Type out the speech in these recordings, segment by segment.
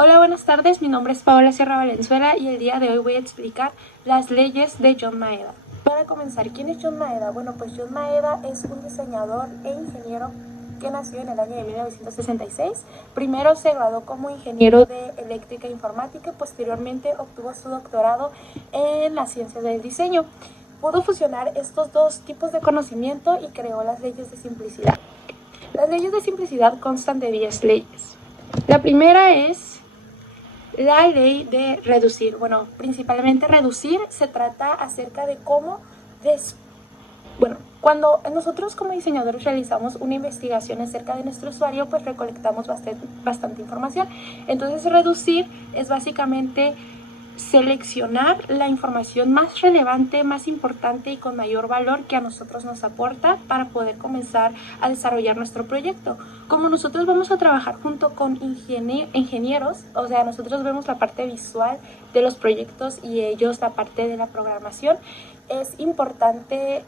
Hola, buenas tardes. Mi nombre es Paola Sierra Valenzuela y el día de hoy voy a explicar las leyes de John Maeda. Para comenzar, ¿quién es John Maeda? Bueno, pues John Maeda es un diseñador e ingeniero que nació en el año de 1966. Primero se graduó como ingeniero de eléctrica e informática y posteriormente obtuvo su doctorado en la ciencia del diseño. Pudo fusionar estos dos tipos de conocimiento y creó las leyes de simplicidad. Las leyes de simplicidad constan de 10 leyes. La primera es la ley de reducir. Bueno, principalmente reducir se trata acerca de cómo cuando nosotros como diseñadores realizamos una investigación acerca de nuestro usuario, pues recolectamos bastante información. Entonces reducir es básicamente seleccionar la información más relevante, más importante y con mayor valor que a nosotros nos aporta para poder comenzar a desarrollar nuestro proyecto. Como nosotros vamos a trabajar junto con ingenieros, o sea, nosotros vemos la parte visual de los proyectos y ellos la parte de la programación, es importante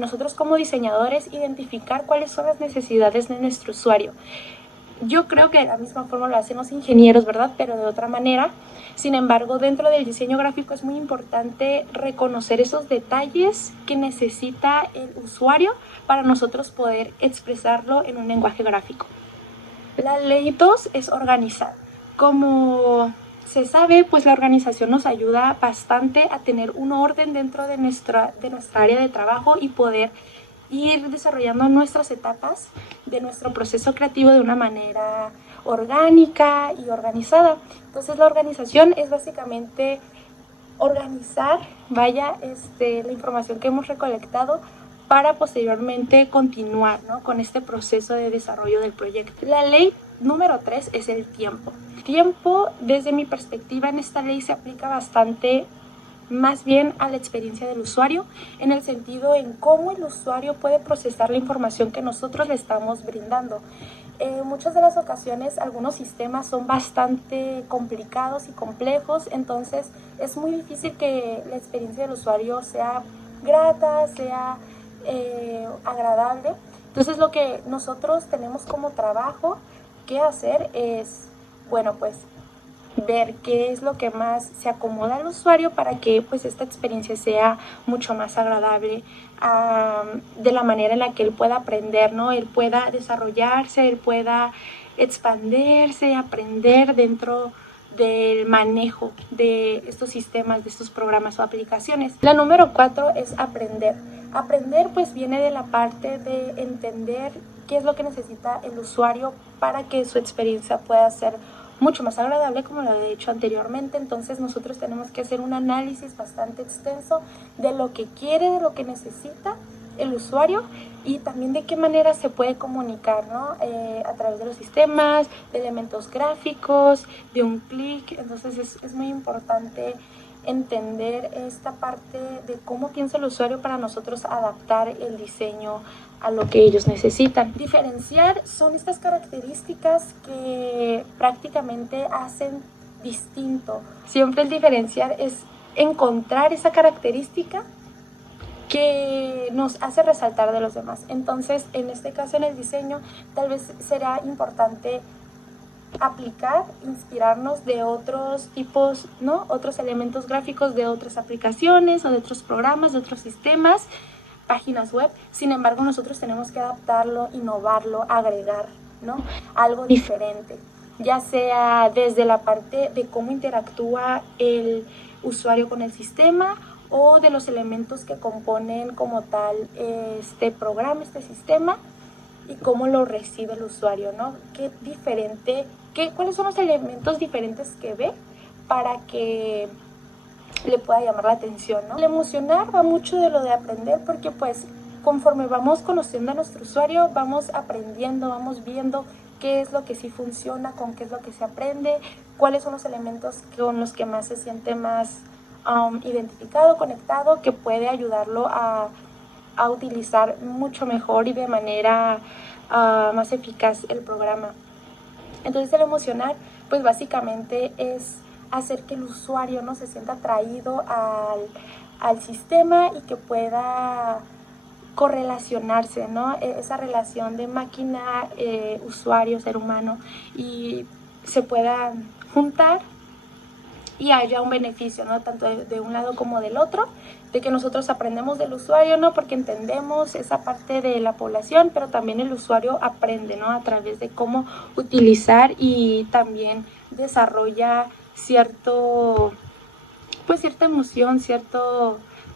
nosotros como diseñadores identificar cuáles son las necesidades de nuestro usuario. Yo creo que de la misma forma lo hacen los ingenieros, ¿verdad? Pero de otra manera. Sin embargo, dentro del diseño gráfico es muy importante reconocer esos detalles que necesita el usuario para nosotros poder expresarlo en un lenguaje gráfico. La ley 2 es organizar. Como se sabe, pues la organización nos ayuda bastante a tener un orden dentro de nuestra área de trabajo y poder ir desarrollando nuestras etapas de nuestro proceso creativo de una manera orgánica y organizada. Entonces la organización es básicamente organizar, la información que hemos recolectado para posteriormente continuar, ¿no?, con este proceso de desarrollo del proyecto. La ley número 3 es el tiempo. Tiempo, desde mi perspectiva, en esta ley se aplica bastante más bien a la experiencia del usuario, en el sentido en cómo el usuario puede procesar la información que nosotros le estamos brindando. En muchas de las ocasiones algunos sistemas son bastante complicados y complejos, entonces es muy difícil que la experiencia del usuario sea grata, sea agradable. Entonces lo que nosotros tenemos como trabajo que hacer es, bueno, pues ver qué es lo que más se acomoda al usuario para que pues esta experiencia sea mucho más agradable, de la manera en la que él pueda aprender, ¿no? Él pueda desarrollarse, él pueda expandirse, aprender dentro del manejo de estos sistemas, de estos programas o aplicaciones. La número 4 es aprender. Aprender pues viene de la parte de entender qué es lo que necesita el usuario para que su experiencia pueda ser mucho más agradable, como lo he dicho anteriormente. Entonces nosotros tenemos que hacer un análisis bastante extenso de lo que quiere, de lo que necesita el usuario y también de qué manera se puede comunicar, ¿no? A través de los sistemas, de elementos gráficos, de un clic. Entonces es muy importante entender esta parte de cómo piensa el usuario para nosotros adaptar el diseño a lo que ellos necesitan. Diferenciar son estas características que prácticamente hacen distinto. Siempre el diferenciar es encontrar esa característica que nos hace resaltar de los demás. Entonces, en este caso, en el diseño, tal vez será importante aplicar, inspirarnos de otros tipos, ¿no?, otros elementos gráficos de otras aplicaciones o de otros programas, de otros sistemas, páginas web. Sin embargo, nosotros tenemos que adaptarlo, innovarlo, agregar, ¿no?, algo diferente, ya sea desde la parte de cómo interactúa el usuario con el sistema o de los elementos que componen como tal este programa, este sistema, y cómo lo recibe el usuario, ¿no? ¿Cuáles son los elementos diferentes que ve para que le pueda llamar la atención, ¿no? El emocionar va mucho de lo de aprender, porque pues conforme vamos conociendo a nuestro usuario, vamos aprendiendo, vamos viendo qué es lo que sí funciona, con qué es lo que se aprende, cuáles son los elementos con los que más se siente más identificado, conectado, que puede ayudarlo a utilizar mucho mejor y de manera más eficaz el programa. Entonces el emocionar pues básicamente es hacer que el usuario no se sienta atraído al sistema y que pueda correlacionarse, ¿no? Esa relación de máquina, usuario, ser humano, y se puedan juntar y haya un beneficio, ¿no? Tanto de un lado como del otro, de que nosotros aprendemos del usuario, ¿no? Porque entendemos esa parte de la población, pero también el usuario aprende, ¿no? A través de cómo utilizar y también desarrolla cierta emoción,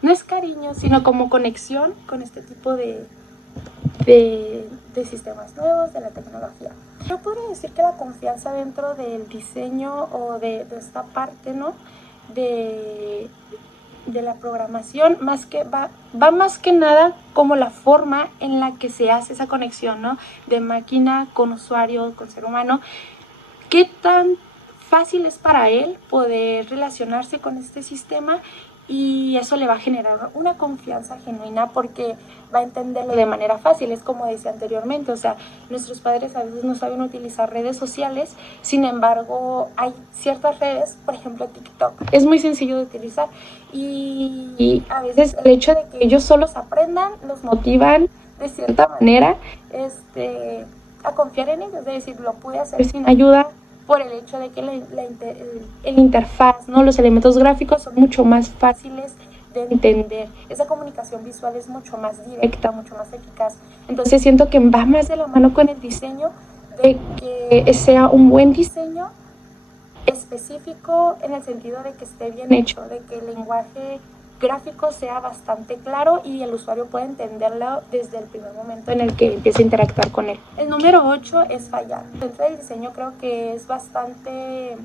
no es cariño, sino como conexión con este tipo de sistemas nuevos, de la tecnología. Yo podría decir que la confianza dentro del diseño o de esta parte, ¿no? De la programación, va más que nada como la forma en la que se hace esa conexión, ¿no? De máquina con usuario, con ser humano. ¿Qué tan fácil es para él poder relacionarse con este sistema? Y eso le va a generar una confianza genuina porque va a entenderlo de manera fácil. Es como decía anteriormente, o sea, nuestros padres a veces no saben utilizar redes sociales, sin embargo hay ciertas redes, por ejemplo TikTok, es muy sencillo de utilizar y a veces el hecho de que ellos solos aprendan los motivan de cierta manera a confiar en ellos, es decir, lo pude hacer sin ayuda por el hecho de que el interfaz, ¿no? Los elementos gráficos son mucho más fáciles de entender. Esa comunicación visual es mucho más directa, mucho más eficaz. Entonces siento que va más de la mano con el diseño, de que sea un buen diseño específico en el sentido de que esté bien hecho, de que el lenguaje gráfico sea bastante claro y el usuario pueda entenderlo desde el primer momento en el que empieza a interactuar con él. El número 8 es fallar. Dentro del diseño creo que es bastante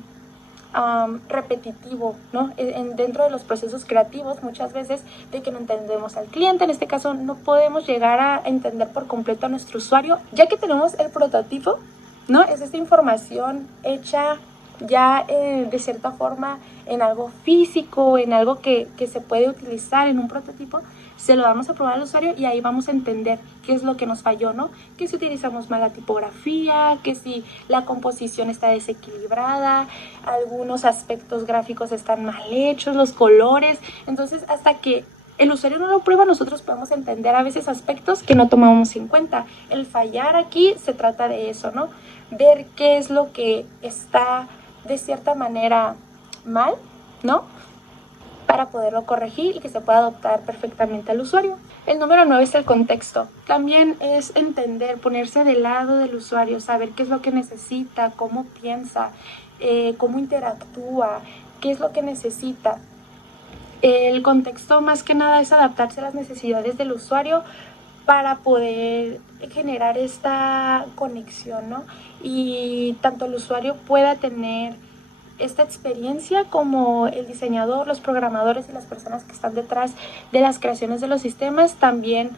repetitivo, ¿no? Dentro de los procesos creativos muchas veces de que no entendemos al cliente, en este caso no podemos llegar a entender por completo a nuestro usuario, ya que tenemos el prototipo, ¿no? Es esta información hecha ya de cierta forma en algo físico, en algo que se puede utilizar en un prototipo, se lo damos a probar al usuario y ahí vamos a entender qué es lo que nos falló, ¿no? Que si utilizamos mal la tipografía, que si la composición está desequilibrada, algunos aspectos gráficos están mal hechos, los colores. Entonces, hasta que el usuario no lo prueba, nosotros podemos entender a veces aspectos que no tomamos en cuenta. El fallar aquí se trata de eso, ¿no? Ver qué es lo que está de cierta manera mal, ¿no? Para poderlo corregir y que se pueda adoptar perfectamente al usuario. El número 9 es el contexto. También es entender, ponerse del lado del usuario, saber qué es lo que necesita, cómo piensa, cómo interactúa, qué es lo que necesita. El contexto más que nada es adaptarse a las necesidades del usuario para poder generar esta conexión, ¿no? Y tanto el usuario pueda tener esta experiencia como el diseñador, los programadores y las personas que están detrás de las creaciones de los sistemas también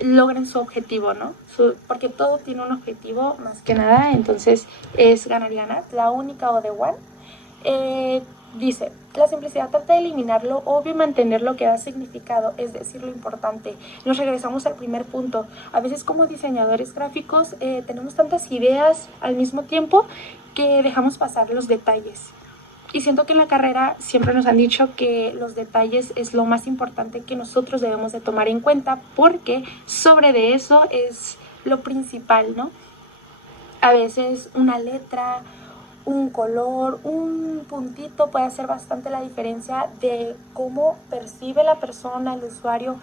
logren su objetivo, ¿no? Porque todo tiene un objetivo más que nada, entonces es ganar y ganar, la única o the one. Dice, la simplicidad trata de eliminar lo obvio y mantener lo que da significado, es decir, lo importante. Nos regresamos al primer punto. A veces como diseñadores gráficos tenemos tantas ideas al mismo tiempo que dejamos pasar los detalles. Y siento que en la carrera siempre nos han dicho que los detalles es lo más importante que nosotros debemos de tomar en cuenta porque sobre de eso es lo principal, ¿no? A veces una letra, un color, un puntito puede hacer bastante la diferencia de cómo percibe la persona, el usuario,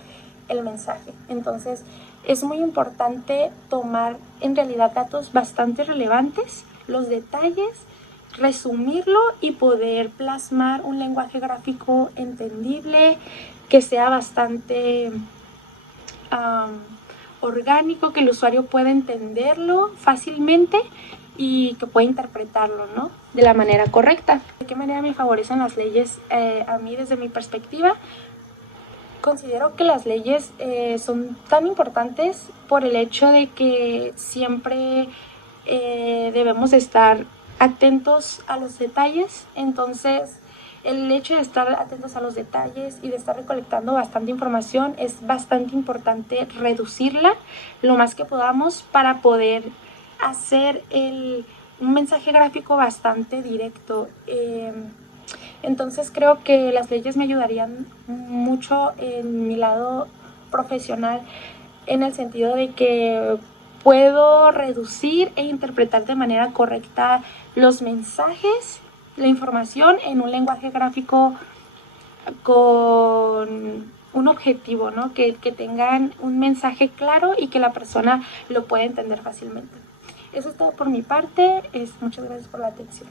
el mensaje. Entonces es muy importante tomar en realidad datos bastante relevantes, los detalles, resumirlo y poder plasmar un lenguaje gráfico entendible, que sea bastante orgánico, que el usuario pueda entenderlo fácilmente y que pueda interpretarlo, ¿no? De la manera correcta. ¿De qué manera me favorecen las leyes a mí desde mi perspectiva? Considero que las leyes son tan importantes por el hecho de que siempre debemos estar atentos a los detalles. Entonces el hecho de estar atentos a los detalles y de estar recolectando bastante información es bastante importante reducirla lo más que podamos para poder hacer un mensaje gráfico bastante directo. Entonces creo que las leyes me ayudarían mucho en mi lado profesional en el sentido de que puedo reducir e interpretar de manera correcta los mensajes, la información en un lenguaje gráfico con un objetivo, ¿no? Que tengan un mensaje claro y que la persona lo pueda entender fácilmente. Eso es todo por mi parte. Muchas gracias por la atención.